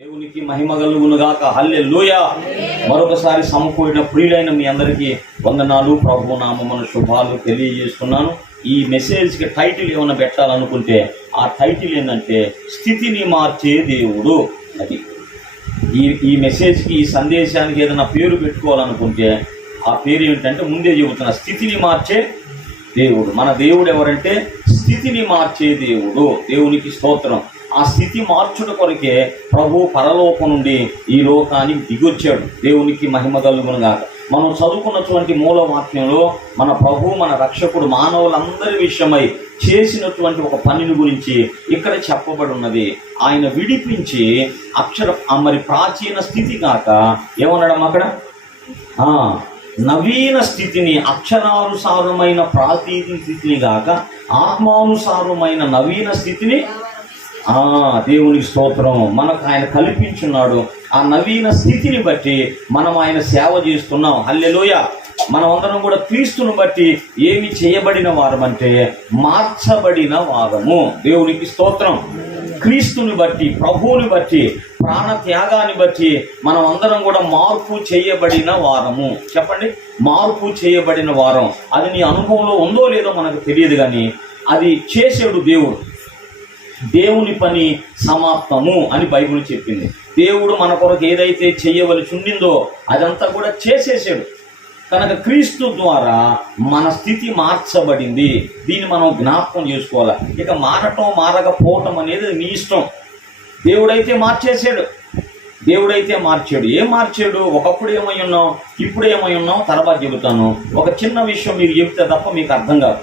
దేవునికి మహిమ కలుగునుగాక. హల్లెలూయా. మరొకసారి సమకూడిన ప్రియులైన మీ అందరికీ వందనాలు, ప్రభు నామమున శుభాలు తెలియజేస్తున్నాను. ఈ మెసేజ్కి టైటిల్ ఏమైనా పెట్టాలనుకుంటే ఆ టైటిల్ ఏంటంటే స్థితిని మార్చే దేవుడు. అది ఈ మెసేజ్కి, ఈ సందేశానికి ఏదైనా పేరు పెట్టుకోవాలనుకుంటే ఆ పేరు ఏమిటంటే ముందే చెబుతున్నా, స్థితిని మార్చే దేవుడు. మన దేవుడు ఎవరంటే స్థితిని మార్చే దేవుడు. దేవునికి స్తోత్రం. ఆ స్థితి మార్చుట కొరకే ప్రభు పరలోకం నుండి ఈ లోకానికి దిగొచ్చాడు. దేవునికి మహిమ కలుగునుగాక. మనం చదువుకున్నటువంటి మూల వాక్యంలో మన ప్రభు, మన రక్షకుడు మానవులందరి విషయమై చేసినటువంటి ఒక పనిని గురించి ఇక్కడ చెప్పబడి ఉన్నది. ఆయన విడిపించి మరి ప్రాచీన స్థితి కాక ఏమనడం అక్కడ నవీన స్థితిని, అక్షరానుసారమైన ప్రాచీన స్థితిని కాక ఆత్మానుసారమైన నవీన స్థితిని దేవునికి స్తోత్రం మనకు ఆయన కల్పించున్నాడు. ఆ నవీన స్థితిని బట్టి మనం ఆయన సేవ చేస్తున్నాం. హల్లెలూయా. మనమందరం కూడా క్రీస్తుని బట్టి ఏమి చేయబడిన వారమంటే మార్చబడిన వారము. దేవునికి స్తోత్రం. క్రీస్తుని బట్టి, ప్రభువుని బట్టి, ప్రాణ త్యాగాన్ని బట్టి మనం అందరం కూడా మార్పు చేయబడిన వారము. చెప్పండి, మార్పు చేయబడిన వారం. అది నీ అనుభవంలో ఉందో లేదో మనకు తెలియదు, కానీ అది చేసాడు దేవుడు. దేవుని పని సమాప్తము అని బైబిల్ చెప్పింది. దేవుడు మన కొరకు ఏదైతే చేయవలసి ఉండిందో అదంతా కూడా చేసేసాడు. కనుక క్రీస్తు ద్వారా మన స్థితి మార్చబడింది. దీన్ని మనం జ్ఞాపకం చేసుకోవాలి. ఇక మారటం మారకపోవటం అనేది నీ ఇష్టం. దేవుడైతే మార్చేసాడు. ఏం మార్చాడు? ఒకప్పుడు ఏమై ఉన్నాం, ఇప్పుడు ఏమై ఉన్నాం తర్వాత చెబుతాను. ఒక చిన్న విషయం మీకు చెబితే తప్ప మీకు అర్థం కాదు.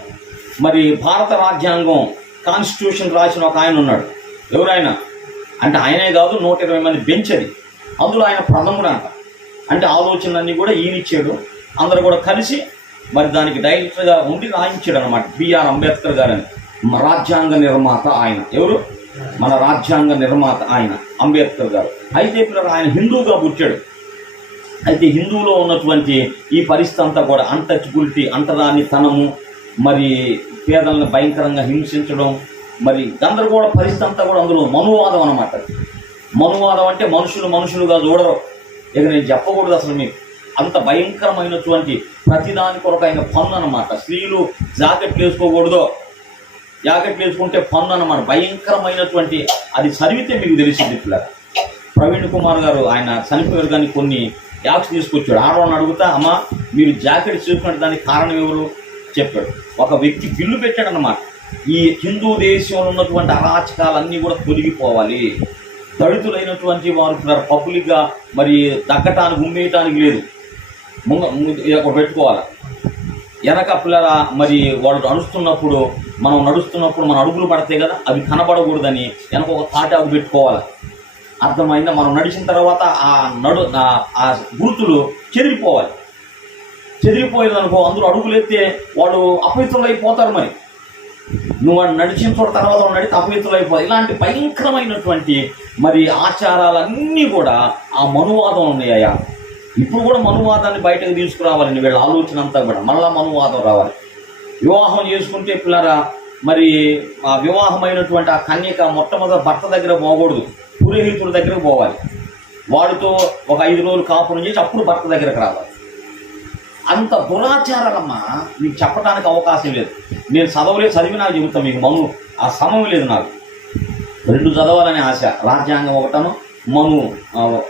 మరి భారత రాజ్యాంగం కాన్స్టిట్యూషన్ రాసిన ఒక ఆయన ఉన్నాడు. ఎవరైనా అంటే ఆయనే కాదు, 120 మంది బెంచ్ అది. అందులో ఆయన ప్రథముడు అంట. అంటే ఆలోచనలన్నీ కూడా ఈయన ఇచ్చాడు. అందరూ కూడా కలిసి మరి దానికి డైరెక్టర్గా ఉండి రాయించాడు అనమాట. బిఆర్ అంబేద్కర్ గారని రాజ్యాంగ నిర్మాత ఆయన. ఎవరు? మన రాజ్యాంగ నిర్మాత ఆయన అంబేద్కర్ గారు. అయితే ఇప్పుడు ఆయన హిందూగా పుట్టాడు. అయితే హిందువులో ఉన్నటువంటి ఈ పరిస్థితి అంతా కూడా అన్టచబిలిటీ, అంటరానితనము, మరి పేదలను భయంకరంగా హింసించడం, మరి గందరగోళ పరిస్థితి అంతా కూడా అందులో మనువాదం అనమాట. మనువాదం అంటే మనుషులుగా చూడరు. ఇక నేను చెప్పకూడదు అసలు మీకు. అంత భయంకరమైనటువంటి ప్రతిదాని కొరకు ఆయన పన్ను అనమాట. స్త్రీలు జాకెట్లు వేసుకోకూడదు, జాకెట్లు వేసుకుంటే పన్ను అనమాట. భయంకరమైనటువంటి అది చదివితే మీకు తెలిసింది. ఇట్లా ప్రవీణ్ కుమార్ గారు ఆయన చనిపోయారు, కానీ కొన్ని యాక్స్ తీసుకొచ్చాడు. ఆడవాళ్ళని అడుగుతా, అమ్మ మీరు జాకెట్ చేసుకునే దానికి కారణం ఎవరు చెప్పాడు. ఒక వ్యక్తి బిల్లు పెట్టాడనమాట. ఈ హిందూ దేశంలో ఉన్నటువంటి అరాచకాలన్నీ కూడా తొలగిపోవాలి. దళితులైనటువంటి వారు పబ్లిక్గా మరి తగ్గటానికి, ఉమ్మేయటానికి లేదు, పెట్టుకోవాలి. వెనక పిల్లల మరి వాళ్ళు నడుస్తున్నప్పుడు, మనం నడుస్తున్నప్పుడు మన అడుగులు పడతాయి కదా, అవి కనబడకూడదని వెనక ఒక తాటాకు పెట్టుకోవాలి. అర్థమైందా? మనం నడిచిన తర్వాత ఆ గుర్తులు చెదిరిపోవాలి. చెదిరిపోయేదనుకో, అందులో అడుగులు ఎత్తే వాడు అపవిత్రులు అయిపోతారు. మరి నువ్వు వాడు నడిచిన చోట తర్వాత నడితే అపవిత్రులు అయిపోతాయి. ఇలాంటి భయంకరమైనటువంటి మరి ఆచారాలన్నీ కూడా ఆ మనువాదం ఉన్నాయా. ఇప్పుడు కూడా మనువాదాన్ని బయటకు తీసుకురావాలండి. వీళ్ళ ఆలోచన అంతా కూడా మళ్ళా మనువాదం రావాలి. వివాహం చేసుకుంటే పిల్లరా, మరి ఆ వివాహమైనటువంటి ఆ కన్యక మొట్టమొదటి భర్త దగ్గర పోకూడదు, పురోహితుడి దగ్గరకు పోవాలి. వాడితో ఒక 5 రోజులు కాపురం చేసి అప్పుడు భర్త దగ్గరకు రావాలి. అంత దురాచారాలమ్మా, మీకు చెప్పడానికి అవకాశం లేదు. నేను చదివినా చెబుతాను మీకు. ఆ సమయం లేదు నాకు. 2 చదవాలని ఆశ. రాజ్యాంగం ఒకటను, మను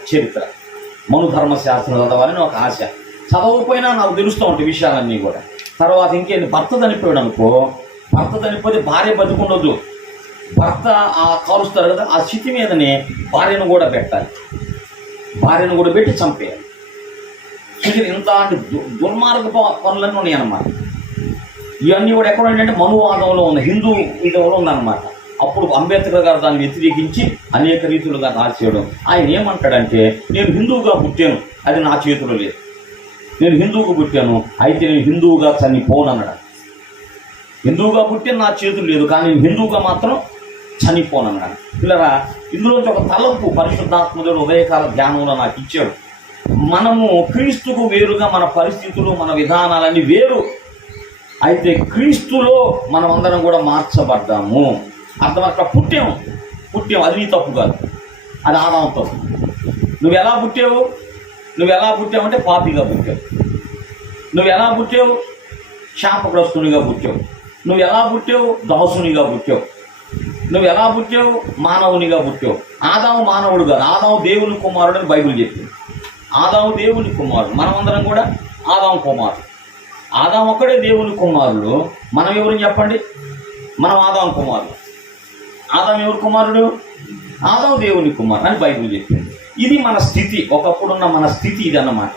చరిత్ర, మను ధర్మశాస్త్రం చదవాలని ఒక ఆశ. చదవకపోయినా నాకు తెలుస్తూ ఉంటాయి విషయాలన్నీ కూడా. తర్వాత ఇంకేంటి, భర్త చనిపోయాడు అనుకో, భర్త చనిపోతే భార్య బతుకుండొద్దు. భర్త కాలుస్తారు కదా, ఆ స్థితి మీదనే భార్యను కూడా పెట్టాలి. భార్యను కూడా పెట్టి చంపేయాలి. ఇంత దుర్మార్గ పనులన్నీ ఉన్నాయన్నమాట. ఇవన్నీ కూడా ఎక్కడ ఏంటంటే మనువాదంలో ఉంది, హిందూ ఇదంలో ఉందన్నమాట. అప్పుడు అంబేద్కర్ గారు దాన్ని వ్యతిరేకించి అనేక రీతులుగా రాసేయడం. ఆయన ఏమంటాడంటే, నేను హిందువుగా పుట్టాను, అది నా చేతిలో లేదు. నేను హిందువుగా పుట్టాను, అయితే నేను హిందువుగా చనిపోను అన్నాడు. హిందువుగా పుట్టాను, నా చేతులు లేదు, కానీ నేను హిందువుగా మాత్రం చనిపోను అన్నాడు. పిల్లరా, ఇందులోంచి ఒక తలంపు పరిశుద్ధాత్మదేవుడు ఉదయకాల ధ్యానంలో నాకు ఇచ్చాడు. మనము క్రీస్తుకు వేరుగా మన పరిస్థితులు, మన విధానాలన్నీ వేరు. అయితే క్రీస్తులో మనమందరం కూడా మార్చబడ్డాము. అర్థం, అక్కడ పుట్టాము, అది నీ తప్పు కాదు. అది ఆదాంతో. నువ్వు ఎలా పుట్టావు అంటే పాపిగా పుట్టావు. నువ్వు ఎలా పుట్టావు? శాపగ్రస్తునిగా పుట్టావు. నువ్వు ఎలా పుట్టావు? దాసునిగా పుట్టావు. నువ్వు ఎలా పుట్టావు? మానవునిగా పుట్టావు. ఆదాము మానవుడు కాదు, ఆదాము దేవుని కుమారుడు అని బైబిల్ చెప్పింది. ఆదాము దేవుని కుమారుడు, మనమందరం కూడా ఆదాము కుమారుడు. ఆదాము ఒక్కడే దేవుని కుమారుడు, మనం ఎవరిని చెప్పండి? మనం ఆదాము కుమారుడు. ఆదాము ఎవరి కుమారుడు? ఆదాము దేవుని కుమారుడు అని బైబిల్ చెప్పింది. ఇది మన స్థితి, ఒకప్పుడున్న మన స్థితి ఇది అన్నమాట.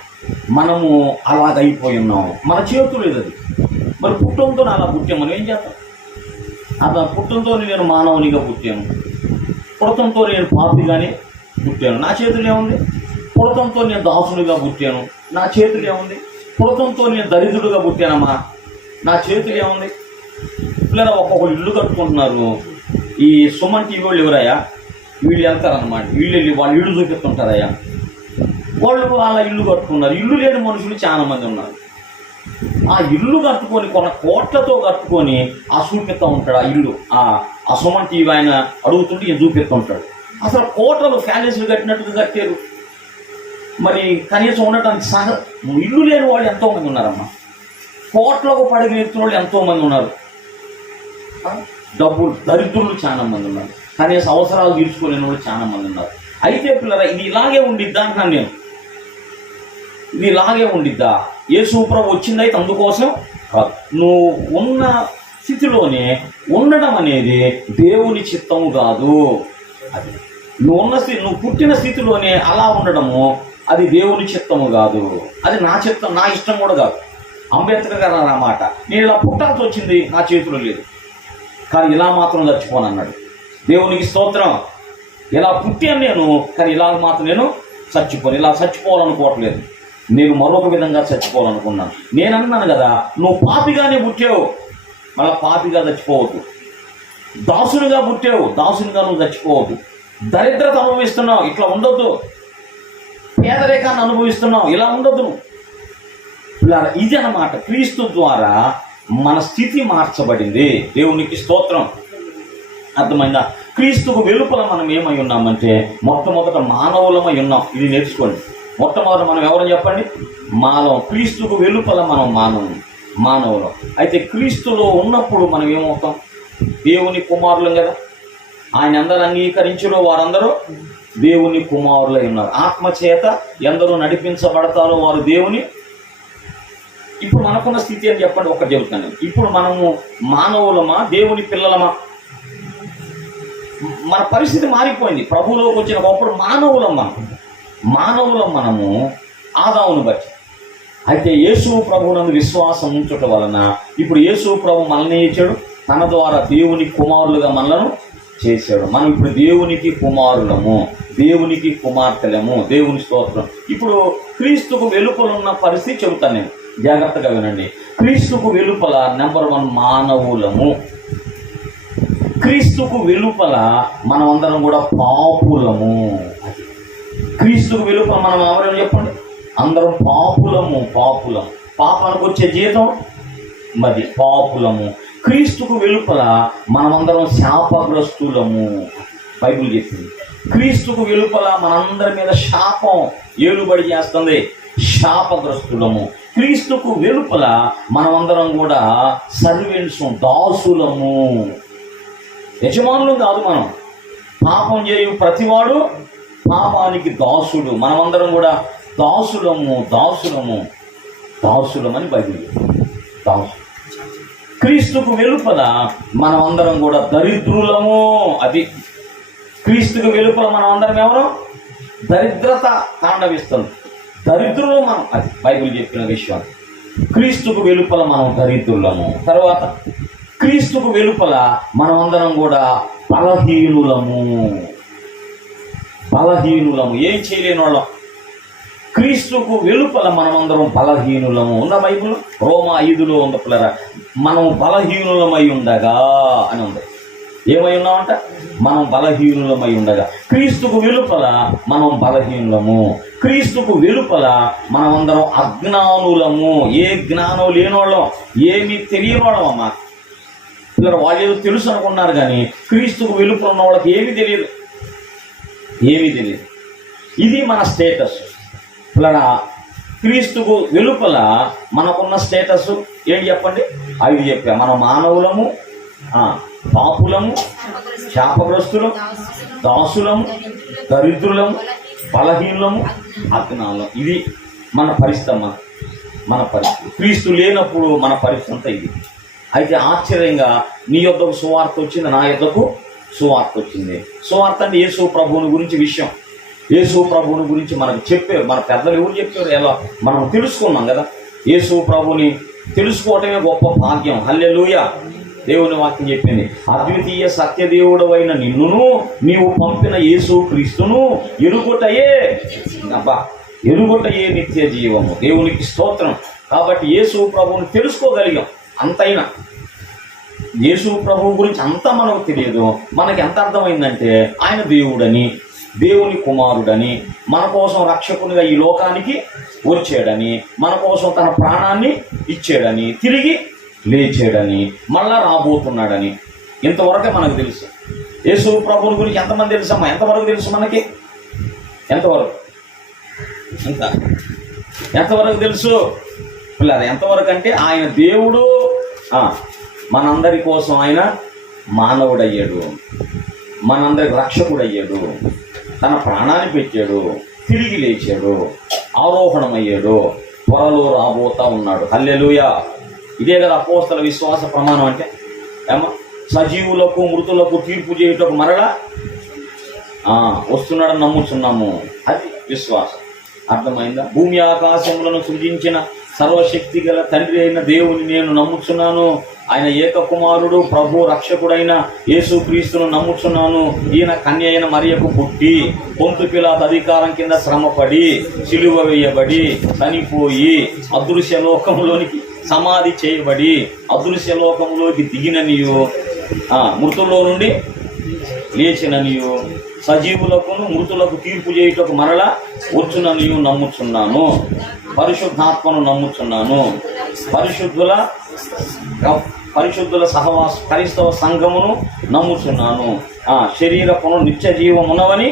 మనము అలాగైపోయి ఉన్నాము, మన చేతులు లేదు అది. మరి పుట్టంతో అలా పుట్టాం, మనం ఏం చేస్తాం? అలా పుట్టంతో నేను మానవునిగా పుట్టాను, పుడతంతో నేను పాపిగానే పుట్టాను, నా చేతులు ఏముంది? పుడతంతో నేను దాసునిగా పుట్టాను, నా చేతులు ఏముంది? పుడతంతో నేను దరిద్రుడుగా పుట్టానమ్మా, నా చేతులు ఏముంది? పిల్లలు ఒక్కొక్కరు ఇల్లు కట్టుకుంటున్నారు. ఈ సుమన్ టీవీ వాళ్ళు ఎవరయ్యా? వీళ్ళు వెళ్తారన్నమాట, వీళ్ళు వెళ్ళి వాళ్ళు ఇల్లు చూపిస్తుంటారయ్యా. వాళ్ళు అలా ఇల్లు కట్టుకున్నారు. ఇల్లు లేని మనుషులు చాలా మంది ఉన్నారు. ఆ ఇల్లు కట్టుకొని కొన్న కోట్లతో కట్టుకొని ఆ చూపిస్తూ ఉంటాడు. ఆ ఇల్లు ఆ సుమన్ టీవీ ఆయన అడుగుతుంటే ఈయన చూపిస్తూ ఉంటాడు. అసలు కోటలు ప్యాలెస్లు కట్టినట్టుగా కట్టారు. మరి కనీసం ఉండటానికి ఇల్లు లేని వాళ్ళు ఎంతోమంది ఉన్నారమ్మా. కోట్లకు పడగెత్తిన వాళ్ళు ఎంతోమంది ఉన్నారు. డబ్బులు దరిద్రులు చాలా మంది ఉన్నారు. కనీసం అవసరాలు తీర్చుకోలేని వాళ్ళు చాలా మంది ఉన్నారు. అయితే పిల్లరా, ఇది ఇలాగే ఉండిద్దా అంటున్నాను నేను. ఇది ఇలాగే ఉండిద్దా? యేసు ప్రభు వచ్చిందైతే అందుకోసం కాదు. నువ్వు ఉన్న స్థితిలోనే ఉండడం అనేది దేవుని చిత్తము కాదు. అది నువ్వు పుట్టిన స్థితిలోనే అలా ఉండడము అది దేవుని చిత్తము కాదు. అది నా చిత్తం, నా ఇష్టం కూడా కాదు. అంబేద్కర్ గారు అన్నమాట, నేను ఇలా పుట్టాల్సి వచ్చింది, నా చేతిలో లేదు, కానీ ఇలా మాత్రం చచ్చిపోను అన్నాడు. దేవునికి స్తోత్రం. ఇలా పుట్టాను నేను, కానీ ఇలా మాత్రం నేను చచ్చిపోను. ఇలా చచ్చిపోవాలనుకోవట్లేదు, నేను మరొక విధంగా చచ్చిపోవాలనుకున్నాను. నేను అన్నాను కదా, నువ్వు పాపిగానే పుట్టావు, మళ్ళీ పాపిగా చచ్చిపోవద్దు. దాసునిగా పుట్టావు, దాసునిగా నువ్వు చచ్చిపోవద్దు. దరిద్రత అనుభవిస్తున్నావు, ఇట్లా ఉండొద్దు. పేదరికాన్ని అనుభవిస్తున్నావు, ఇలా ఉండొద్దు నువ్వు. ఇది అన్నమాట. క్రీస్తు ద్వారా మన స్థితి మార్చబడింది. దేవునికి స్తోత్రం. అర్థమైందా? క్రీస్తుకు వెలుపల మనం ఏమై ఉన్నామంటే మొట్టమొదట మానవులమై ఉన్నాం. ఇది నేర్చుకోండి. మొట్టమొదట మనం ఎవరని చెప్పండి? మానవం. క్రీస్తుకు వెలుపల మనం మానవులం. అయితే క్రీస్తులో ఉన్నప్పుడు మనం ఏమవుతాం? దేవుని కుమారులం కదా. ఆయన అందరూ అంగీకరించరు, వారందరూ దేవుని కుమారులై ఉన్నారు. ఆత్మచేత ఎందరూ నడిపించబడతారో వారు దేవుని. ఇప్పుడు మనకున్న స్థితి అని చెప్పండి, ఒకటి చెబుతాను. ఇప్పుడు మనము మానవులమా, దేవుని పిల్లలమా? మన పరిస్థితి మారిపోయింది. ప్రభువులోకి వచ్చిన ఒకప్పుడు మానవులం మనము ఆదామును బట్టి. అయితే యేసు ప్రభువునందు విశ్వాసం ఉంచుట వలన ఇప్పుడు యేసు ప్రభు మనల్ని ఇచ్చాడు, తన ద్వారా దేవుని కుమారులుగా మనలను చేశాడు. మనం ఇప్పుడు దేవునికి కుమారులము, దేవునికి కుమార్తెలము. దేవుని స్తోత్రం. ఇప్పుడు క్రీస్తుకు వెలుపల ఉన్న పరిస్థితి చెబుతాను నేను, జాగ్రత్తగా వినండి. క్రీస్తుకు వెలుపల నెంబర్ 1 మానవులము. క్రీస్తుకు వెలుపల మనమందరం కూడా పాపులము. క్రీస్తుకు వెలుపల మనం ఎవరైనా చెప్పండి, అందరం పాపులము. పాపానికి వచ్చే జీతం మరి పాపులము. క్రీస్తుకు వెలుపల మనమందరం శాపగ్రస్తులము. బైబిల్ చెప్పింది. క్రీస్తుకు వెలుపల మనందరి మీద శాపం ఏలుబడి చేస్తుంది, శాపగ్రస్తులము. క్రీస్తుకు వెలుపల మనమందరం కూడా సర్వెంట్స్, దాసులము. యజమానులు కాదు మనం. పాపం చేయు ప్రతివాడు పాపానికి దాసుడు. మనమందరం కూడా దాసులమని బైబిల్. దాసులు. క్రీస్తుకు వెలుపల మనమందరం కూడా దరిద్రులము. అది క్రీస్తుకు వెలుపల మనం అందరం ఎవరు? దరిద్రత తాండవిస్తుంది, దరిద్రులు మనం. అది బైబిల్ చెప్పిన విషయం. క్రీస్తుకు వెలుపల మనం దరిద్రులము. తర్వాత క్రీస్తుకు వెలుపల మనమందరం కూడా బలహీనులము. ఏం చేయలేని వాళ్ళం. క్రీస్తుకు వెలుపల మనమందరం బలహీనులము. ఉన్న బైబిల్ రోమా 5లో ఉంది పిల్లరా, మనం బలహీనులమై ఉండగా అని ఉంది. ఏమై ఉన్నామంట? మనం బలహీనులమై ఉండగా. క్రీస్తుకు వెలుపల మనం బలహీనులము. క్రీస్తుకు వెలుపల మనమందరం అజ్ఞానులము. ఏ జ్ఞానం లేనోళ్ళం, ఏమీ తెలియనోళ్ళం అమ్మా. పిల్లలు వాళ్ళు ఏదో తెలుసు అనుకున్నారు, కానీ క్రీస్తుకు వెలుపల ఉన్న వాళ్ళకి ఏమీ తెలియదు. ఏమీ తెలియదు. ఇది మన స్టేటస్. ఇలా క్రీస్తుకు వెలుపల మనకున్న స్టేటస్ ఏంటి చెప్పండి? 5 చెప్పా. మన మానవులము, పాపులము, శాపగ్రస్తులం, దాసులము, దరిద్రులము, బలహీనము, అజ్ఞానం. ఇది మన పరిస్థితి. మన పరిస్థితి క్రీస్తు లేనప్పుడు మన పరిస్థితి అంతా ఇది. అయితే ఆశ్చర్యంగా నీ యొద్దకు సువార్త వచ్చింది, నా యొద్దకు సువార్త వచ్చింది. సువార్త అంటే యేసు ప్రభువుని గురించి విషయం. యేసు ప్రభువుని గురించి మనకు చెప్పారు. మన పెద్దలు ఎవరు చెప్పారు? ఎలా మనం తెలుసుకున్నాం కదా. యేసు ప్రభుని తెలుసుకోవటమే గొప్ప భాగ్యం. హల్లెలూయా. దేవుని వాక్యం చెప్పింది, అద్వితీయ సత్యదేవుడు అయిన నిన్నును నీవు పంపిన యేసు క్రీస్తును ఎరుగుటయే నిత్య జీవము. దేవునికి స్తోత్రం. కాబట్టి యేసు ప్రభువుని తెలుసుకోగలిగాం. అంతైనా యేసు ప్రభువు గురించి అంతా మనకు తెలియదు. మనకి ఎంత అర్థమైందంటే ఆయన దేవుడని, దేవుని కుమారుడని, మన కోసం రక్షకునిగా ఈ లోకానికి వచ్చాడని, మన కోసం తన ప్రాణాన్ని ఇచ్చాడని, తిరిగి లేచాడని, మళ్ళా రాబోతున్నాడని ఇంతవరకే మనకు తెలుసు. యేసు ప్రభువుని గురించి ఎంతమంది తెలుసమ్మా? ఎంతవరకు తెలుసు మనకి? ఎంతవరకు తెలుసు పిల్లలు? ఎంతవరకు అంటే ఆయన దేవుడు, మనందరి కోసం ఆయన మానవుడయ్యాడు, మనందరికి రక్షకుడయ్యాడు, తన ప్రాణాన్ని పెట్టాడు, తిరిగి లేచాడు, ఆరోహణమయ్యాడు, త్వరలో రాబోతా ఉన్నాడు. హల్లెలూయా. ఇదే కదా అపోస్తల విశ్వాస ప్రమాణం అంటే. సజీవులకు మృతులకు తీర్పు చేయుటకు మరలా వస్తున్నాడని నమ్ముతున్నాము. అది విశ్వాసం. అర్థమైందా? భూమి ఆకాశములను సృజించిన సర్వశక్తి గల తండ్రి అయిన దేవుని నేను నమ్ముచున్నాను. ఆయన ఏకకుమారుడు ప్రభు రక్షకుడైన యేసుక్రీస్తును నమ్ముచున్నాను. ఈయన కన్య అయిన మరియకు పుట్టి పొంతు పిలాతు అధికారం కింద శ్రమపడి సిలువ వేయబడి చనిపోయి అదృశ్య లోకంలోనికి సమాధి చేయబడి అదృశ్య లోకంలోకి దిగిననియు, మృతుల్లో నుండి లేచిననియు, సజీవులకు మృతులకు తీర్పు చేయుటకు మరలా వచ్చుననియు నమ్ముచున్నాను. పరిశుద్ధాత్మను నమ్ముచున్నాను. పరిశుద్ధుల సహవాస క్రైస్తవ సంఘమును నమ్ముచున్నాను. శరీర నిత్య జీవమున్నవని,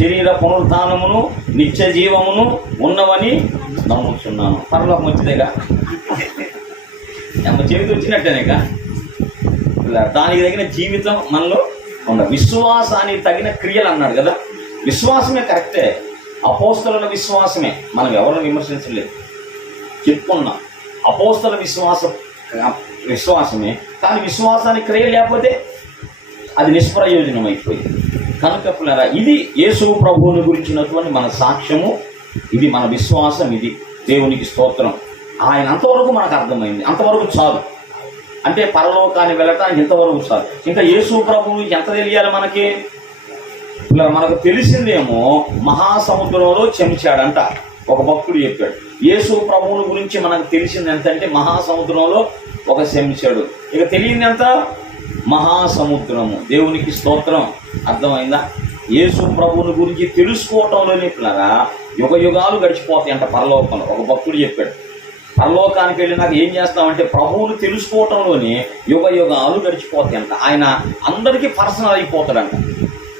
శరీర పునరుద్ధానమును నిత్య జీవమును ఉన్నవని నమ్ముచున్నాను. పరలోకం వచ్చిదేగా, చెవితి వచ్చినట్టేనేగా. దానికి తగిన జీవితం మనలో ఉండాలి. విశ్వాసానికి తగిన క్రియలు అన్నాడు కదా. విశ్వాసమే కరెక్టే, అపోస్తలుల విశ్వాసమే. మనం ఎవరిని విమర్శించలేదు, చెప్పుకున్నాం. అపోస్తల విశ్వాసమే. కానీ విశ్వాసానికి క్రియ లేకపోతే అది నిష్ప్రయోజనం అయిపోయింది. కనుక పిల్లరా, ఇది యేసు ప్రభువుని గురించినటువంటి మన సాక్ష్యము, ఇది మన విశ్వాసం. ఇది దేవునికి స్తోత్రం. ఆయన అంతవరకు మనకు అర్థమైంది, అంతవరకు చాలు. అంటే పరలోకాన్ని వెళ్ళటానికి ఇంతవరకు చాలు. ఇంకా యేసు ప్రభువు ఎంత తెలియాలి మనకి? మనకు తెలిసిందేమో మహాసముద్రంలో చెంచాడంట ఒక భక్తుడు చెప్పాడు. యేసు ప్రభువుని గురించి మనకు తెలిసింది ఎంతంటే మహాసముద్రంలో ఒక చెంచాడు. ఇక తెలియంది ఎంత? మహాసముద్రము. దేవునికి స్తోత్రం. అర్థమైందా? యేసు ప్రభువుని గురించి తెలుసుకోవటంలోనే పిల్లరా యుగ యుగాలు గడిచిపోతాయి అంట పరలోకంలో. ఒక భక్తుడు చెప్పాడు, పరలోకానికి వెళ్ళినాక ఏం చేస్తామంటే ప్రభువుని తెలుసుకోవటంలోనే యుగ యుగాలు గడిచిపోతాయి అంట. ఆయన అందరికీ పర్సనల్ అయిపోతాడంట.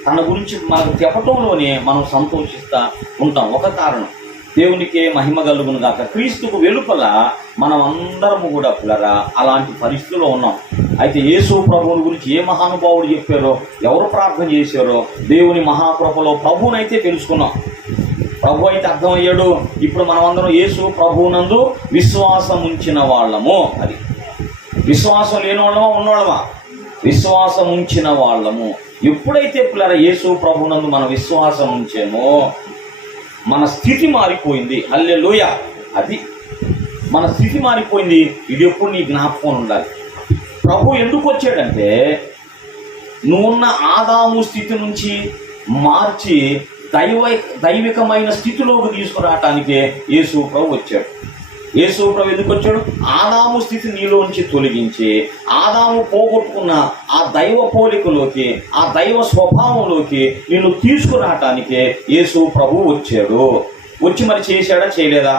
తన గురించి మనకు చెప్పటంలోనే మనం సంతోషిస్తూ ఉంటాం. ఒక కారణం, దేవునికే మహిమ కలుగును గాక. క్రీస్తుకు వెలుపల మనం అందరము కూడా పిల్లరా అలాంటి పరిస్థితుల్లో ఉన్నాం. అయితే యేసు ప్రభువుని గురించి ఏ మహానుభావుడు చెప్పారో, ఎవరు ప్రార్థన చేశారో, దేవుని మహాకృపలో ప్రభువునైతే తెలుసుకున్నాం. ప్రభు అయితే అర్థమయ్యాడు. ఇప్పుడు మనం అందరం యేసు ప్రభువునందు విశ్వాసం ఉంచిన వాళ్ళము. అది విశ్వాసం లేని వాళ్ళమా ఉన్నవాళ్ళమా? విశ్వాసం ఉంచిన వాళ్ళము. ఎప్పుడైతే పిల్లల యేసు ప్రభువునందు మన విశ్వాసం ఉంచామో మన స్థితి మారిపోయింది. హల్లెలూయా. అది మన స్థితి మారిపోయింది. ఇది ఎప్పుడు నీ జ్ఞాపకం ఉండాలి. ప్రభు ఎందుకు వచ్చాడంటే నువ్వున్న ఆదాము స్థితి నుంచి మార్చి దైవికమైన స్థితిలోకి తీసుకురావటానికే యేసు ప్రభు వచ్చాడు. యేసు ప్రభు ఎందుకు వచ్చాడు? ఆదాము స్థితి నీలోంచి తొలగించి ఆదాము పోగొట్టుకున్న ఆ దైవ పోలికలోకి, ఆ దైవ స్వభావంలోకి నిన్ను తీసుకురావటానికే యేసు ప్రభు వచ్చాడు. వచ్చి మరి చేశాడా? చేయలేదా?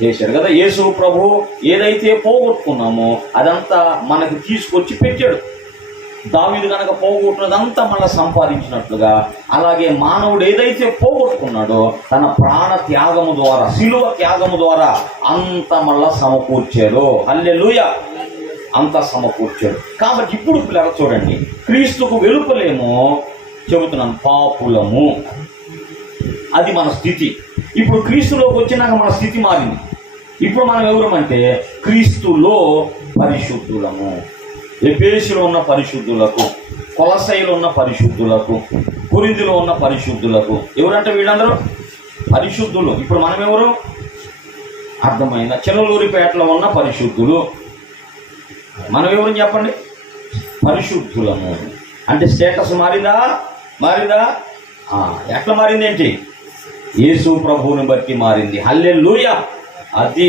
చేశాడు కదా. యేసు ప్రభు ఏదైతే పోగొట్టుకున్నామో అదంతా మనకు తీసుకొచ్చి పెట్టాడు. దావీదు కనుక పోగొట్టుకున్నదంతా మళ్ళీ సంపాదించినట్లుగా, అలాగే మానవుడు ఏదైతే పోగొట్టుకున్నాడో తన ప్రాణ త్యాగము ద్వారా, శిలువ త్యాగము ద్వారా అంత మళ్ళా సమకూర్చాడు. హల్లెలూయా, అంత సమకూర్చాడు. కాబట్టి ఇప్పుడు పిల్లలు చూడండి, క్రీస్తుకు వెలుపలేమో చెబుతున్నాను పాపులము, అది మన స్థితి. ఇప్పుడు క్రీస్తులోకి వచ్చినాక మన స్థితి మారింది. ఇప్పుడు మనం ఎవరమంటే క్రీస్తులో పరిశుద్ధులము. ఎఫెసీలో ఉన్న పరిశుద్ధులకు, కొలసైలో ఉన్న పరిశుద్ధులకు, కొరింథీలో ఉన్న పరిశుద్ధులకు. ఎవరంటే వీళ్ళందరూ పరిశుద్ధులు. ఇప్పుడు మనం ఎవరు అర్థమైందా? చిన్నలూరిపేటలో ఉన్న పరిశుద్ధులు. మనం ఎవరు చెప్పండి? పరిశుద్ధులము. అంటే స్టేటస్ మారిందా? ఎట్లా మారింది? ఏంటి? యేసు ప్రభువుని బట్టి మారింది. హల్లెలూయా. అది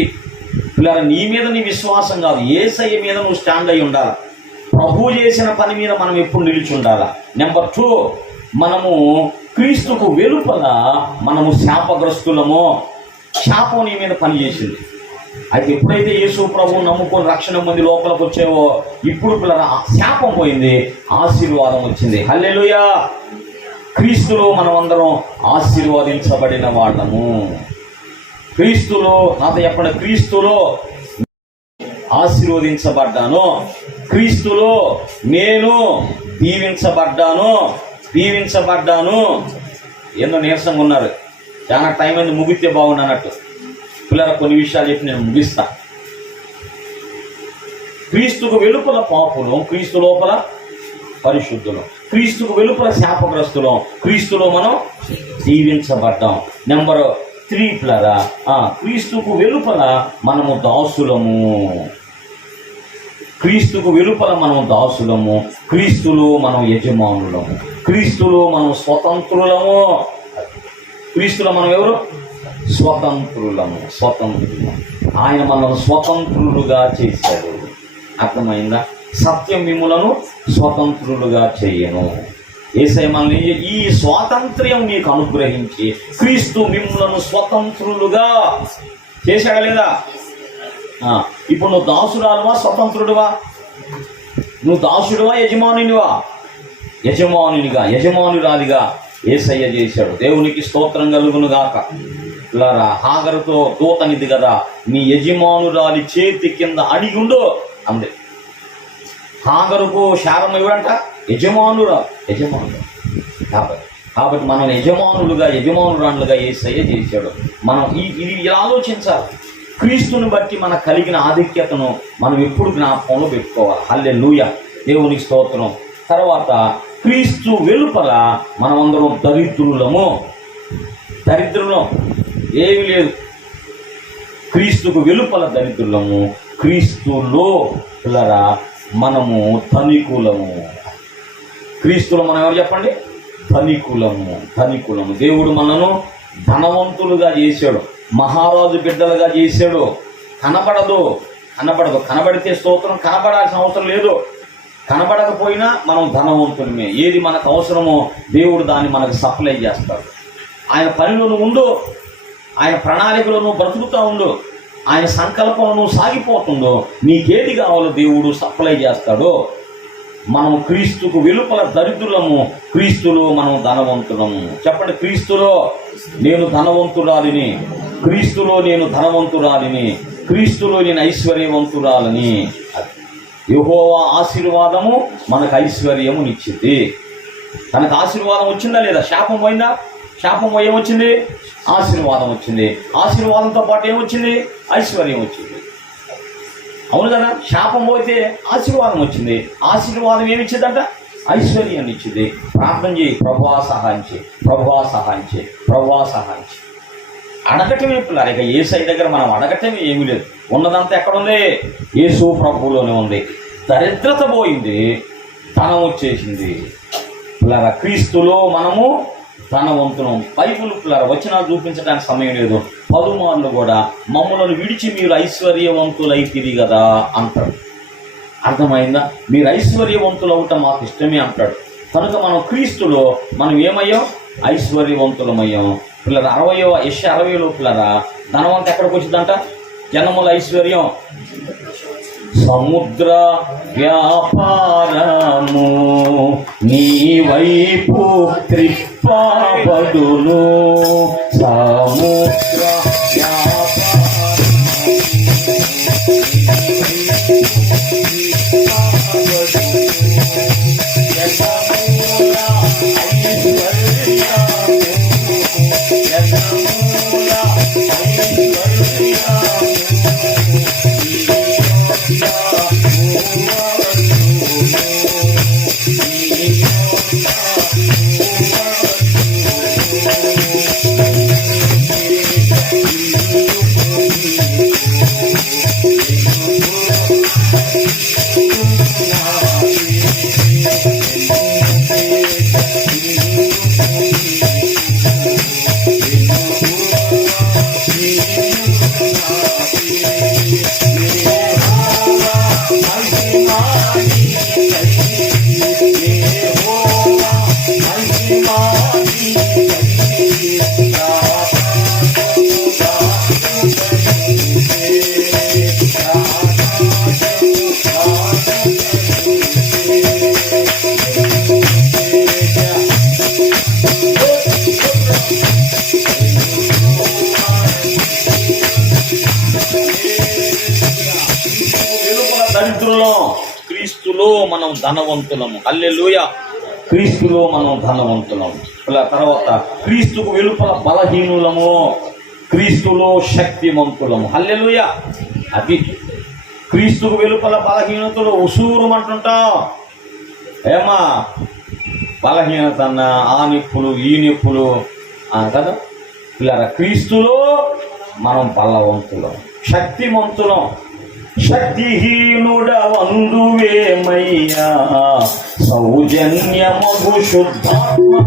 పిల్లలు, నీ మీద నీ విశ్వాసం కాదు, యేసయ్య మీద నువ్వు స్టాండ్ అయి ఉండాలి. ప్రభు చేసిన పని మీద మనం ఎప్పుడు నిలిచి ఉండాలి. నెంబర్ 2, మనము క్రీస్తుకు వెలుపల మనము శాపగ్రస్తులము. శాపం నీ మీద పనిచేసింది. అయితే ఎప్పుడైతే యేసు ప్రభువుని నమ్ముకొని రక్షణ పొంది లోపలికి వచ్చావో, ఇప్పుడు పిల్లల శాపం పోయింది, ఆశీర్వాదం వచ్చింది. హల్లెలూయా. క్రీస్తులో మనం అందరం ఆశీర్వదించబడిన వాళ్ళము. క్రీస్తులో, నాతో చెప్పండి, క్రీస్తులో ఆశీర్వదించబడ్డాను. క్రీస్తులో నేను దీవించబడ్డాను. ఏందో నీరసంగా ఉన్నారు, చాలా టైం అయింది, ముగిస్తే బాగుండు అన్నట్టు. పిల్లల కొన్ని విషయాలు చెప్పి నేను ముగిస్తా. క్రీస్తుకు వెలుపల పాపులం, క్రీస్తు లోపల పరిశుద్ధులం. క్రీస్తుకు వెలుపల శాపగ్రస్తులం, క్రీస్తులో మనం దీవించబడ్డాం. నెంబర్ 3 పిల్లరా, క్రీస్తుకు వెలుపల మనము దాసులము. క్రీస్తుకు వెలుపల మనం దాసులము, క్రీస్తులో మనం యజమానులము, క్రీస్తులో మనం స్వతంత్రులము. క్రీస్తులో మనం ఎవరు? స్వతంత్రులము. ఆయన మనల్ని స్వతంత్రులుగా చేశాడు. అర్థమైందా? సత్యం మిమ్ములను స్వతంత్రులుగా చేయను. యేసయ్య మనల్ని ఈ స్వాతంత్ర్యం నీకు అనుగ్రహించి క్రీస్తు మిమ్ములను స్వతంత్రులుగా చేశాడా లేదా? ఇప్పుడు నువ్వు దాసురాలువా, స్వతంత్రుడువా? నువ్వు దాసుడువా, యజమానునివా? యజమానురాలిగా యేసయ్య చేశాడు. దేవునికి స్తోత్రం కలుగును గాక. లారా, హాగరుతో దూతనిది కదా, నీ యజమానురాలి చేతి కింద అడిగుండు అంది. హాగరుకు శారం ఎవరంట? యజమానుడు. కాబట్టి మనం యజమానులుగా యేసయ్య చేశాడు. మనం ఇది ఇలా ఆలోచించాలి. క్రీస్తుని బట్టి మనకు కలిగిన ఆధిక్యతను మనం ఎప్పుడు జ్ఞాపకంలో పెట్టుకోవాలి. హల్లెలూయా, దేవునికి స్తోత్రం. తర్వాత క్రీస్తు వెలుపల మనమందరం దరిద్రులము. ఏమి లేదు. క్రీస్తుకు వెలుపల దరిద్రులము, క్రీస్తులో పిల్లరా మనము ధనికులము. క్రీస్తులో మనం ఎవరు చెప్పండి? ధనికులము. దేవుడు మనను ధనవంతులుగా చేశాడు, మహారాజు బిడ్డలుగా చేశాడు. కనబడదు. కనబడితే స్తోత్రం, కనబడాల్సిన అవసరం లేదు. కనబడకపోయినా మనం ధనవంతులమే. ఏది మనకు అవసరమో దేవుడు దాన్ని మనకు సప్లై చేస్తాడు. ఆయన పనిలో నువ్వు ఉండు, ఆయన ప్రణాళికలో నువ్వు బ్రతుకుతూ ఉండు, ఆయన సంకల్పంలో నువ్వు సాగిపోతుందో, నీకేది కావాలో దేవుడు సప్లై చేస్తాడో. మనం క్రీస్తుకు వెలుపల దరిద్రులము, క్రీస్తులో మనం ధనవంతులము. చెప్పండి, క్రీస్తులో నేను ధనవంతురాలిని, క్రీస్తులో నేను ఐశ్వర్యవంతురాలని. యెహోవా ఆశీర్వాదము మనకు ఐశ్వర్యమునిచ్చింది. తనకు ఆశీర్వాదం వచ్చిందా లేదా? శాపం పోయిందా? శాపం ఏమొచ్చింది? ఆశీర్వాదం వచ్చింది. ఆశీర్వాదంతో పాటు ఏమొచ్చింది? ఐశ్వర్యం వచ్చింది. అవును కదా? శాపం పోతే ఆశీర్వాదం వచ్చింది. ఆశీర్వాదం ఏమిచ్చిందంట? ఐశ్వర్యాన్ని ఇచ్చింది. ప్రార్థన చేయి, ప్రభువా సహాయం చేయి. అడగటమే పిల్లలు. ఇక యేసయ్య దగ్గర మనం అడగటమే ఏమీ లేదు. ఉన్నదంతా ఎక్కడుంది? యేసు ప్రభువులోనే ఉంది. దరిద్రత పోయింది, ధనం వచ్చేసింది. పిల్లరా, క్రీస్తులో మనము ధనవంతులం. బైబుల్ పిల్లరా వచనాలు చూపించడానికి సమయం లేదు. పలుమార్లు కూడా మమ్మలను విడిచి మీరు ఐశ్వర్యవంతులైతిరి కదా అంటాడు. అర్థమైందా? మీరు ఐశ్వర్యవంతులు అవటం మాకు ఇష్టమే అంటాడు. కనుక మనం క్రీస్తులో మనం ఏమయ్యాం? ఐశ్వర్యవంతులమయ్యాం. పిల్లల 60 పిల్లరా ధనవంత ఎక్కడికి వచ్చిందంట? జనముల ఐశ్వర్యం సముద్ర వ్యాపారము నీ వైపు త్రిప్పబడును. సముద్ర దరిద్రులం, క్రీస్తులో మనం ధనవంతులము. హల్లెలూయా. క్రీస్తులో మనం ధనవంతులము. తర్వాత క్రీస్తుకు వెలుపల బలహీనులము, క్రీస్తులో శక్తిమంతులము. హల్లెలూయా. అది క్రీస్తుకు వెలుపల బలహీనతలు ఉసూరుమంటుంటాం. ఏమా బలహీనత అన్న ఆ నిప్పులు ఈ నిప్పులు కదా పిల్లరా. క్రీస్తులో మనం బలవంతులం, శక్తిమంతులం. శక్తిహీనుడవందువేమయ్యా సౌజన్యమగు శుద్ధాత్మ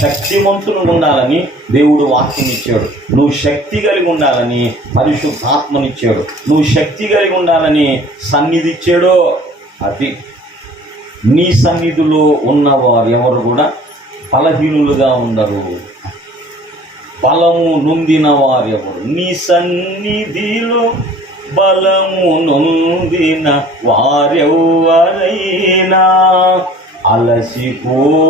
శక్తిమంతులు ఉండాలని దేవుడు వాక్యం ఇచ్చాడు. నువ్వు శక్తి కలిగి ఉండాలని పరిశుద్ధాత్మనిచ్చాడు. నువ్వు శక్తి కలిగి ఉండాలని సన్నిధి ఇచ్చాడు. అది నీ సన్నిధిలో ఉన్నవారు ఎవరు కూడా బలహీనులుగా ఉండరు. బలము నొందిన వారు ఎవరు? నీ సన్నిధిలో బలము నొందిన వారెవ్వరైనా అలసిపోలేదెన్నడును.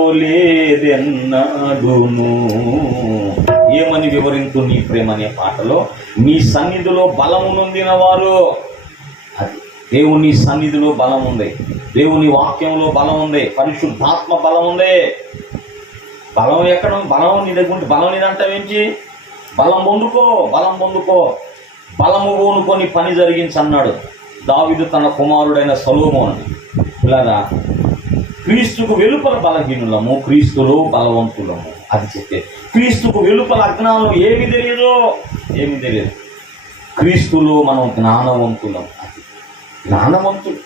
ఏమని వివరించు నీ ప్రేమ అనే పాటలో? నీ సన్నిధిలో బలము నొందిన వారు. అది దేవుని సన్నిధిలో బలం ఉంది, దేవుని వాక్యంలో బలం ఉంది, పరిశుద్ధాత్మ బలం ఉంది. బలం ఎక్కడ? బలం నీ దగ్గర ఉంటే బలం నీదంటావేంటి? బలం పొందుకో, బలం పొందుకో. బలము పోనుకొని పని జరిగించన్నాడు దావీదు తన కుమారుడైన సొలొమోను. ఇలాగా క్రీస్తుకు వెలుపల బలహీనులము, క్రీస్తులో బలవంతులము. అది చెప్పే క్రీస్తుకు వెలుపల అజ్ఞానం ఏమి తెలియదు, ఏమి తెలియదు. క్రీస్తులో మనం జ్ఞానవంతులం. అది జ్ఞానవంతులు.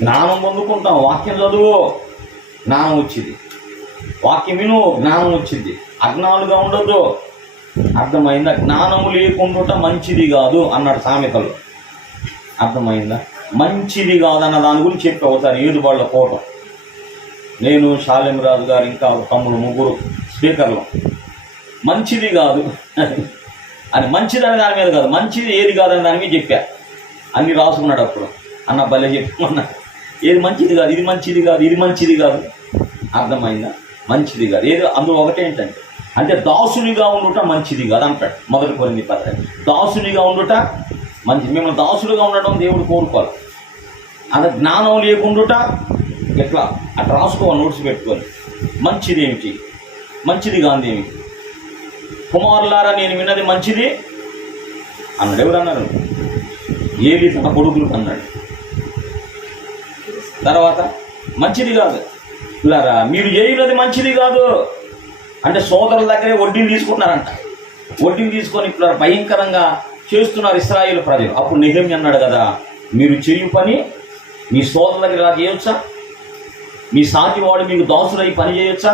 జ్ఞానం పొందుకుంటాం. వాక్యం చదువు, జ్ఞానం వచ్చింది. వాక్యం విను, జ్ఞానం వచ్చింది. అజ్ఞానులుగా ఉండదు. అర్థమైందా? జ్ఞానము లేకుండా మంచిది కాదు అన్నాడు సామెతలు. అర్థమైందా? మంచిది కాదన్న దాని గురించి చెప్పి అవుతారు ఏడుబాళ్ళ కోట. నేను, షాలెం రాజు గారు, ఇంకా తమ్ముడు, ముగ్గురు స్పీకర్లు. మంచిది కాదు అని, మంచిది అనే దాని మీద కాదు, మంచిది ఏది కాదని దాని మీద చెప్పా. అన్నీ రాసుకున్నాడు అప్పుడు. అన్న భలే చెప్పుకున్నా, ఏది మంచిది కాదు, ఇది మంచిది కాదు, ఇది మంచిది కాదు. అర్థమైందా? మంచిది కాదు ఏదో. అందులో ఒకటేంటంటే, అంటే దాసునిగా ఉండుట మంచిది కాదు అంటాడు 1 కొరింథీ 10. దాసునిగా ఉండుట మంచిది. మిమ్మల్ని దాసులుగా ఉండటం దేవుడు కోరుకోవాలి. అది జ్ఞానం లేకుండుట ఎట్లా అట్లా రాసుకోవాలి, నోట్స్ పెట్టుకొని. మంచిది ఏమిటి, మంచిది కాదు ఏమిటి? కుమారులారా నేను విన్నది మంచిది అన్నాడు. ఎవరు అన్నారు? ఏలి తన కొడుకులు అన్నాడు. తర్వాత మంచిది కాదు లారా మీరు చేయనది మంచిది కాదు అంటే సోదరుల దగ్గరే వడ్డీని తీసుకుంటున్నారంట. వడ్డీని తీసుకొని ఇప్పుడు భయంకరంగా చేస్తున్నారు ఇశ్రాయేలు ప్రజలు. అప్పుడు నెహెమ్యా అన్నాడు కదా, మీరు చేయు పని మీ సోదరుల దగ్గర ఇలా చేయొచ్చా? మీ సాటివాడు మీకు దాసులై పని చేయొచ్చా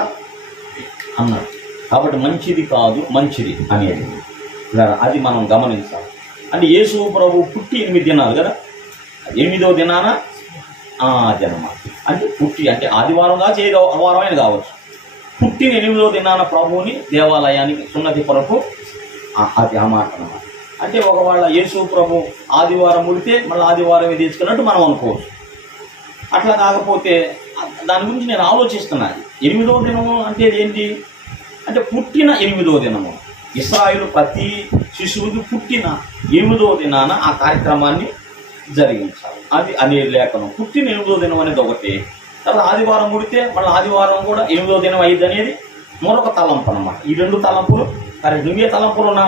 అన్నాడు. కాబట్టి మంచిది కాదు, మంచిది అనేది అది మనం గమనించాలి. అంటే యేసు ప్రభు పుట్టి 8 దినాలు కదా, 8వ దినాన జన్మ అంటే పుట్టి అంటే ఆదివారం కావచ్చు, ఏ వారం అయినా కావచ్చు. పుట్టిన 8వ దినాన ప్రభువుని దేవాలయానికి సున్నతి కొరకు అది ఆ మాట అన్నమాట. అంటే ఒకవేళ యేసు ప్రభు ఆదివారం పుడితే మళ్ళీ ఆదివారం తీసుకున్నట్టు మనం అనుకోవచ్చు. అట్లా కాకపోతే దాని గురించి నేను ఆలోచిస్తున్నాను. 8వ దినము అంటే ఏంటి అంటే పుట్టిన 8వ దినము. ఇశ్రాయేలు ప్రతి శిశువుకి పుట్టిన 8వ దినాన ఆ కార్యక్రమాన్ని జరిగించాలి. అది అనే లేఖనం. పుట్టిన 8వ దినం అనేది ఒకటి. తర్వాత ఆదివారం పుడితే మళ్ళీ ఆదివారం కూడా 8వ దినం అయ్యింది అనేది మరొక తలంపు అన్నమాట. ఈ 2 తలంపులు కానీ నువ్వే తలంపులు ఉన్నా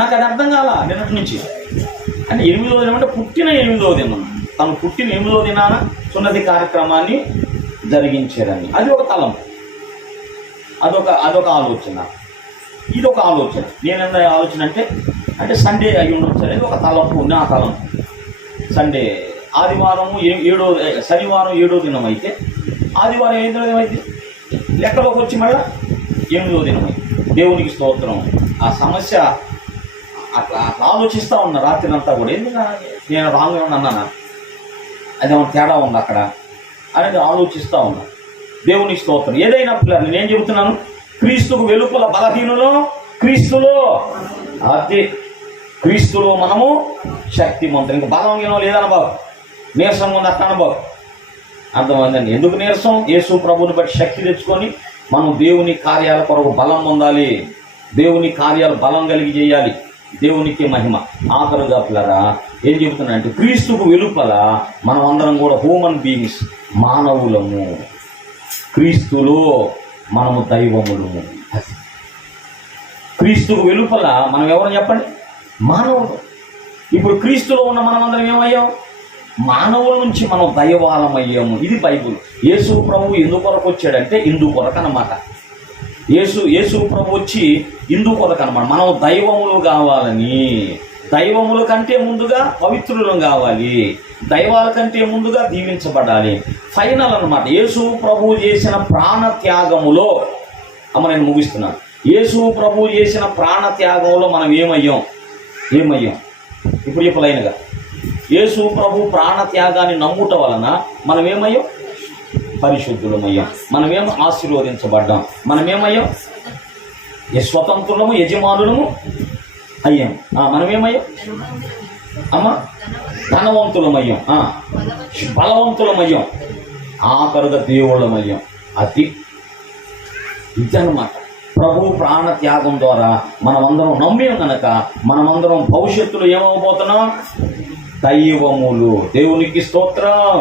నాకు అది అర్థం కాల నిన్నటి నుంచి. అంటే 8వ దినం అంటే పుట్టిన 8వ దినం, తను పుట్టిన 8వ దినాన సున్నతి కార్యక్రమాన్ని జరిగించారని అది ఒక తలంపు. అదొక ఆలోచన, ఇదొక ఆలోచన. నేనన్న ఆలోచన అంటే సండే అయి ఉండొచ్చు అనేది ఒక తలంపు, నా తలంపు. సండే ఆదివారము శనివారం 7వ దినం అయితే ఆదివారం 8వ దినం అయితే లెక్కలోకి వచ్చి మళ్ళీ 8వ దినం అయితే దేవునికి స్తోత్రం. ఆ సమస్య అట్లా ఆలోచిస్తూ ఉన్నా రాత్రి అంతా కూడా. ఎందుకు నేను రాంగ్ ఏమన్నా అన్నానా, అదేమన్నా తేడా ఉంది అక్కడ అనేది ఆలోచిస్తూ ఉన్నా. దేవునికి స్తోత్రం. ఏదైనా పిల్లలు నేనేం చెబుతున్నాను, క్రీస్తుకు వెలుపల బలహీనులు, క్రీస్తులో అది క్రీస్తులో మనము శక్తిమంతులు. ఇంకా బలం ఏమో లేదన్న బాబు, నీరసంగా ఉంది అట్లా బాబు. అర్థమైందండి. ఎందుకు నీరసం? యేసు ప్రభుని బట్టి శక్తి తెచ్చుకొని మనం దేవుని కార్యాల కొరకు బలం పొందాలి. దేవుని కార్యాలు బలం కలిగి చేయాలి. దేవునికి మహిమ. ఆఖరుగా పిల్లరా ఏం చెబుతున్నా అంటే క్రీస్తుకు వెలుపల మనం అందరం కూడా హ్యూమన్ బీయింగ్స్, మానవులము. క్రీస్తులో మనము దైవములము. క్రీస్తుకు వెలుపల మనం ఎవరు చెప్పండి? మానవులు. ఇప్పుడు క్రీస్తులో ఉన్న మనమందరం ఏమయ్యాం? మానవుల నుంచి మనం దైవాలమయ్యాము. ఇది బైబుల్. యేసు ప్రభు ఎందుకొరకు వచ్చాడంటే ఇందుకొరకు అన్నమాట. యేసు ప్రభు వచ్చి ఇందుకొరకు అన్నమాట. మనం దైవములు కావాలని. దైవముల కంటే ముందుగా పవిత్రులం కావాలి. దైవాల కంటే ముందుగా దీవించబడాలి. ఫైనల్ అన్నమాట. యేసు ప్రభు చేసిన ప్రాణ త్యాగములో నేను ముగిస్తున్నాను. యేసు ప్రభు చేసిన ప్రాణ త్యాగంలో మనం ఏమయ్యాం? ఇప్పుడు చెప్పలైనగా యేసు ప్రభు ప్రాణ త్యాగాన్ని నమ్ముట వలన మనం ఏమయ్యాం? పరిశుద్ధులమయ్యాం. మనమేమో ఆశీర్వదించబడ్డాం. మనమేమయ్యాం? స్వతంత్రులము, యజమానులము అయ్యాం. మనమేమయ్యాం ధనవంతులమయ్యాం, బలవంతులమయ్యాం, ఆఖరుగా దేవుళ్ళమయ్యాం. అది ఇదన్నమాట. ప్రభు ప్రాణ త్యాగం ద్వారా మనమందరం నమ్మేం కనుక మనమందరం భవిష్యత్తులో ఏమవబోతున్నాం? దైవములు. దేవునికి స్తోత్రం.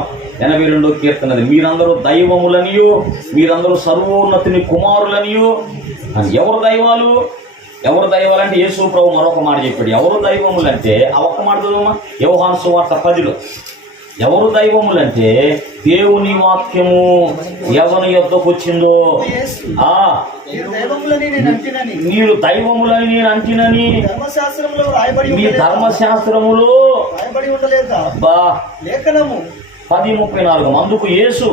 82వ కీర్తన, మీరందరూ దైవములనియు మీరందరూ సర్వోన్నతిని కుమారులనియు. ఎవరు దైవాలు? అంటే యేసు ప్రభు మరొక మాట చెప్పాడు. ఎవరు దైవములంటే ఆ ఒక్క మాట చదువుమా, యోహాను సువార్త 10లో. ఎవరు దైవములంటే దేవుని వాక్యము ఎవరి యొద్దకు వచ్చిందో మీరు దైవములని నేను అంటినని మీ ధర్మశాస్త్రములో 10:34. అందుకు యేసు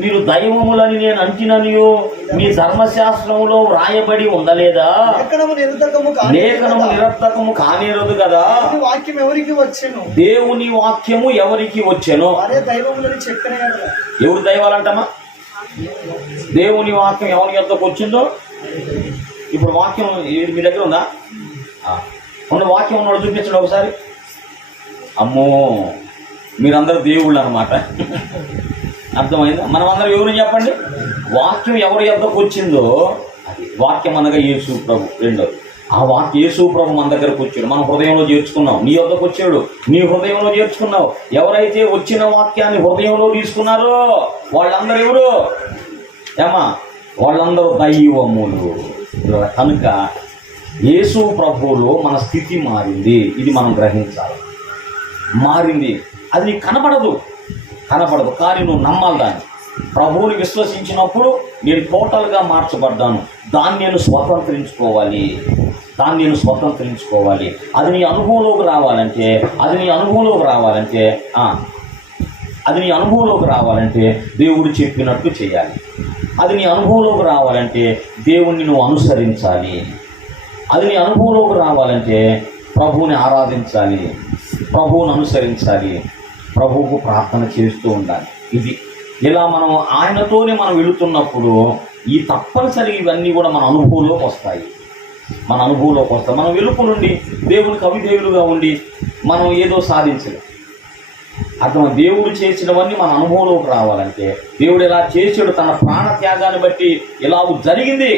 మీరు దైవములని నేను అంటిననియో మీ ధర్మశాస్త్రములో వ్రాయబడి ఉండలేదా? లేఖనము నిరర్థకము కానేరదు కదా. దేవుని వాక్యము ఎవరికి వచ్చెను? ఎవరు దైవాలంటమా? దేవుని వాక్యం ఎవరి యొద్దకు వచ్చిందో, ఇప్పుడు వాక్యం మీ దగ్గర ఉందా? ఉన్న వాక్యం ఉన్నాడు చూపించండి ఒకసారి. అమ్మో, మీరందరూ దేవుళ్ళు అన్నమాట. అర్థమైందా? మనం అందరం ఎవరు చెప్పండి? వాక్యం ఎవరి యొద్దకు వచ్చిందో అది వాక్యం అనగా యేసు ప్రభు. రెండోది, ఆ వాక్య యేసు ప్రభు మన దగ్గరకు వచ్చాడు, మన హృదయంలో చేర్చుకున్నాం. నీ యొద్దకు వచ్చాడు, నీ హృదయంలో చేర్చుకున్నావు. ఎవరైతే వచ్చిన వాక్యాన్ని హృదయంలో తీసుకున్నారో వాళ్ళందరూ ఎవరు? ఏమా, వాళ్ళందరూ దైవములు. కనుక యేసు ప్రభువులో మన స్థితి మారింది. ఇది మనం గ్రహించాలి. మారింది. అది నీకు కనపడదు కానీ నువ్వు నమ్మాలి దాన్ని. ప్రభువుని విశ్వసించినప్పుడు నేను టోటల్గా మార్చబడ్డాను, దాన్ని నేను స్వతంత్రించుకోవాలి. అది నీ అనుభవంలోకి రావాలంటే దేవుడు చెప్పినట్టు చేయాలి. అది నీ అనుభవంలోకి రావాలంటే దేవుణ్ణి నువ్వు అనుసరించాలి. అది నీ అనుభవంలోకి రావాలంటే ప్రభువుని ఆరాధించాలి, ప్రభువుని అనుసరించాలి, ప్రభువుకు ప్రార్థన చేస్తూ ఉండాలి. ఇది ఇలా మనం ఆయనతోనే మనం వెళుతున్నప్పుడు ఈ తప్పనిసరిగా ఇవన్నీ కూడా మన అనుభవంలోకి వస్తాయి. మనం వెలుపు నుండి దేవునికి అవిధేయులుగా ఉండి మనం ఏదో సాధించలేం. అతను దేవుడు చేసినవన్నీ మన అనుభవంలోకి రావాలంటే, దేవుడు ఇలా చేసాడు, తన ప్రాణ త్యాగాన్ని బట్టి ఇలా జరిగింది.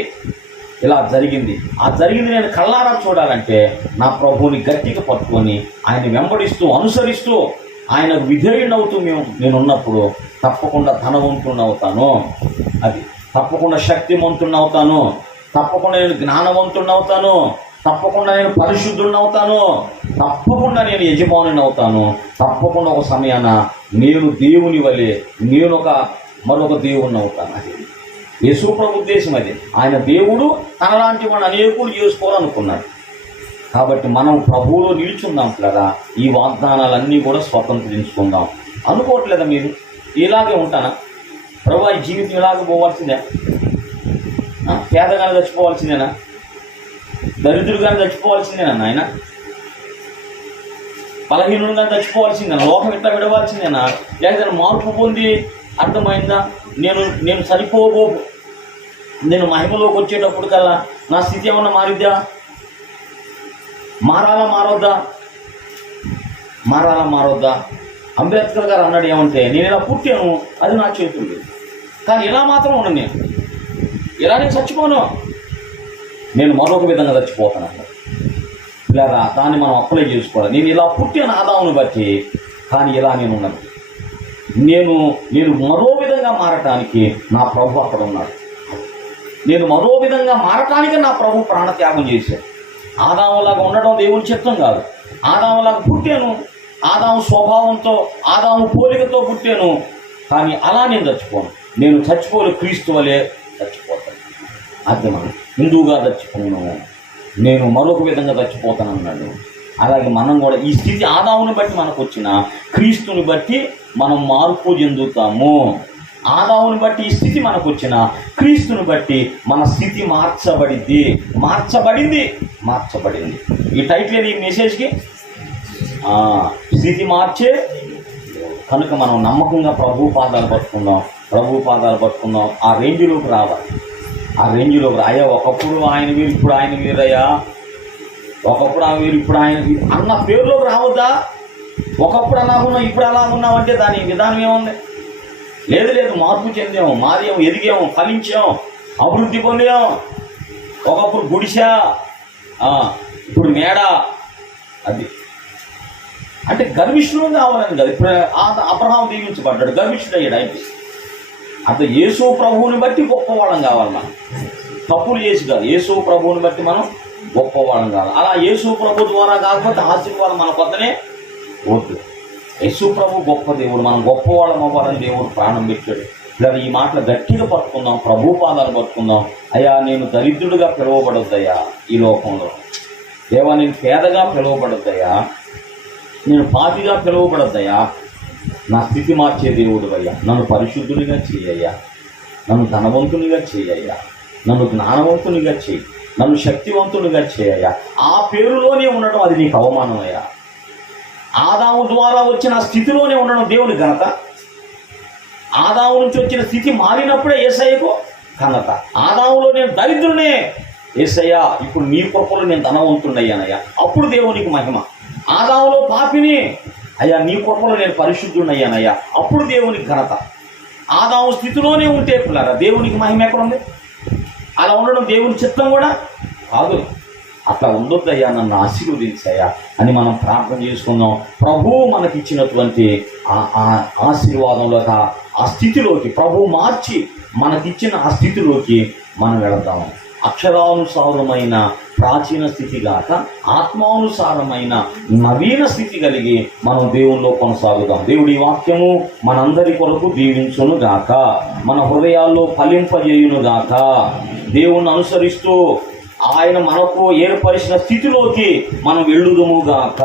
ఆ జరిగింది నేను కళ్ళారా చూడాలంటే నా ప్రభువుని గట్టిగా పట్టుకొని ఆయన వెంబడిస్తూ అనుసరిస్తూ ఆయనకు విధేయుడవుతూ నేనున్నప్పుడు తప్పకుండా ధనవంతుని అవుతాను. అది తప్పకుండా శక్తివంతుని అవుతాను, తప్పకుండా నేను జ్ఞానవంతుని అవుతాను, తప్పకుండా నేను పరిశుద్ధుడిని అవుతాను, తప్పకుండా నేను యజమానుని అవుతాను. తప్పకుండా ఒక సమయాన నేను దేవుని వలె మరొక దేవుణ్ణి అవుతాను. అది యేసు ప్రభు ఉద్దేశం. అది ఆయన దేవుడు తనలాంటి వాడు అనేకులు చేసుకోవాలనుకున్నాడు. కాబట్టి మనం ప్రభువులో నిలుచుందాం కదా, ఈ వాగ్దానాలన్నీ కూడా స్వతంత్రించుకుందాం. అనుకోవట్లేదా మీరు? ఇలాగే ఉంటానా ప్రభు, ఈ జీవితం ఇలాగే పోవాల్సిందే? పేదగానే చచ్చిపోవాల్సిందేనా? దరిద్రుడిగానే చచ్చిపోవాల్సిందేనా? ఆయన బలహీనుడుగానే చచ్చిపోవాల్సిందేనా? లోకం ఇట్లా విడవాల్సిందేనా? లేకపోతే మార్పు పొంది అర్థమైందా నేను సరిపోబో, నేను మహిమలోకి వచ్చేటప్పుడు కల్లా నా స్థితి ఏమన్నా మారిద్దా? మారొద్దా? అంబేద్కర్ గారు అన్నాడు ఏమంటే, నేను ఇలా పుట్టాను, అది నా చేతులు లేదు, కానీ ఇలా మాత్రం ఉండను, నేను చచ్చిపోను, నేను మరొక విధంగా చచ్చిపోతాను అన్నాడు. ఇలా దాన్ని మనం అప్లై చేసుకోవాలి. నేను ఇలా పుట్టాను ఆదాముని బట్టి, కానీ ఇలా నేను ఉన్నాను. నేను మరో విధంగా మారటానికి నా ప్రభు అక్కడ ఉన్నాడు. నేను మరో విధంగా మారటానికి నా ప్రభు ప్రాణత్యాగం చేశాడు. ఆదాములాగా ఉండడం దేవుని చిత్తం కాదు. ఆదాములాగా పుట్టాను, ఆదాము స్వభావంతో, ఆదాము పోలికతో పుట్టాను, కానీ అలా నేను చచ్చిపోను. నేను చచ్చిపోను, క్రీస్తు వలె చచ్చిపోతాను. అది మనం హిందువుగా చచ్చిపోను, నేను మరొక విధంగా చచ్చిపోతానన్నాడు. అలాగే మనం కూడా ఈ స్థితి ఆదాముని బట్టి మనకు వచ్చిన, క్రీస్తుని బట్టి మనం మార్పు చెందుతాము. ఆదాముని బట్టి ఈ స్థితి మనకు వచ్చిన, క్రీస్తుని బట్టి మన స్థితి మార్చబడింది. ఈ టైటిల్ ఈ మెసేజ్కి స్థితి మార్చే. కనుక మనం నమ్మకంగా ప్రభు పాదాలు పట్టుకుందాం. ఆ రేంజ్లోకి రావాలి. అయ్యా ఒకప్పుడు ఆయన వీరు, ఇప్పుడు ఆయన వీరయ్యా, ఒకప్పుడు ఆయన వీరు, ఇప్పుడు ఆయన వీరు అన్న పేరులోకి రావద్దా? ఒకప్పుడు అలా ఉన్నాం, ఇప్పుడు అలా ఉన్నాం అంటే దాని విధానం ఏముంది? లేదు, మార్పు చెందాము, మారాము, ఎదిగాము, ఫలించాం, అభివృద్ధి పొందాం. ఒకప్పుడు గుడిసా, ఇప్పుడు మేడ. అది అంటే గర్విష్ఠుడు కావాలని కదా. ఇప్పుడు అబ్రహాము దీవించబడ్డాడు, గర్విష్ఠుడు అయ్యాడు. అయితే అంత యేసు ప్రభువుని బట్టి గొప్పవాళ్ళం కావాలి. మనం తప్పులు చేసి కాదు, యేసు ప్రభువుని బట్టి మనం గొప్పవాళ్ళం కావాలి. అలా యేసు ప్రభు ద్వారా కాకపోతే ఆశీర్వాదం మన కొత్తనే వద్దు. యేసు ప్రభు గొప్ప దేవుడు, మనం గొప్పవాళ్ళం అవ్వాలని దేవుడు ప్రాణం పెట్టాడు. ఇలా ఈ మాటలు గట్టిగా పట్టుకుందాం, ప్రభు పాదాలు పట్టుకుందాం. అయ్యా నేను దరిద్రుడిగా పిలువబడొద్దయ్యా ఈ లోకంలో. దేవా నేను పేదగా పిలువబడొద్దయ్యా, నేను పాపిగా పిలువబడొద్దయ్యా. నా స్థితి మార్చే దేవుడు అయ్యా. నన్ను పరిశుద్ధునిగా చేయయ్యా, నన్ను ధనవంతునిగా చేయయ్యా, నన్ను జ్ఞానవంతునిగా చేయి, నన్ను శక్తివంతునిగా చేయయ్యా. ఆ పేరులోనే ఉండడం అది నీకు అవమానం అయ్యా. ఆదాము ద్వారా వచ్చిన స్థితిలోనే ఉండడం దేవుని ఘనత. ఆదాము నుంచి వచ్చిన స్థితి మారినప్పుడే యేసయ్యకు ఘనత. ఆదాములో నేను దరిద్రునే, యేసయ్యా ఇప్పుడు నీ కృపలో నేను ధనవంతుడయ్యానయ్యా, అప్పుడు దేవునికి మహిమ. ఆదాములో పాపిని, అయ్యా నీ కృపలో నేను పరిశుద్ధుడయ్యానయ్యా, అప్పుడు దేవునికి ఘనత. ఆదాము స్థితిలోనే ఉంటే పిల్లరా దేవునికి మహిమ ఎక్కడుంది? అలా ఉండడం దేవుని చిత్తం కూడా కాదు. అట్లా ఉండొద్దయ్యా, నన్ను ఆశీర్వదించాయా అని మనం ప్రార్థన చేసుకుందాం. ప్రభువు మనకిచ్చినటువంటి ఆ ఆశీర్వాదంలో ఆ స్థితిలోకి ప్రభువు మార్చి మనకిచ్చిన ఆ స్థితిలోకి మనం వెళదాం. అక్షరానుసారమైన ప్రాచీన స్థితి గాక ఆత్మానుసారమైన నవీన స్థితి కలిగి మనం దేవునిలో కొనసాగుదాం. దేవుడి వాక్యము మనందరి కొరకు దీవించును గాక, మన హృదయాల్లో ఫలింపజేయును గాక. దేవుణ్ణి అనుసరిస్తూ ఆయన మనకు ఏర్పరిచిన స్థితిలోకి మనం వెళ్ళుదుము గాక.